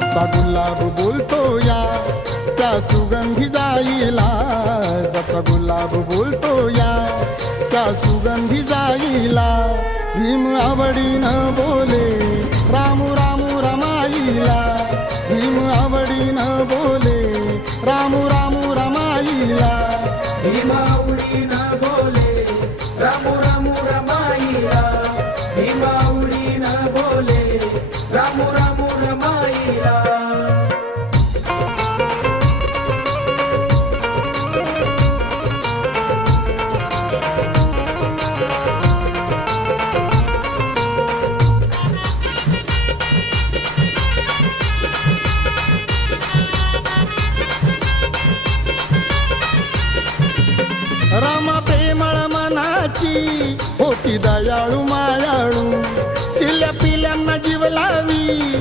जसा गुलाब बोलतो या त्या सुगंधी जाईला, जसा गुलाब बोलतो या त्या सुगंधी जाईला. भीम आवडीनं बोले रामू रामू रमाईला, भीम आवडीनं बोले रामू रामू रमाईला. भीम आवडीनं बोले रामू रामू रमाईला, भीम आवडीनं बोले रामू रामू रमाईला. रामा प्रेमळ मनाची होती दयाळू मायाळू, चिल्या पिल्यांना जीव लावी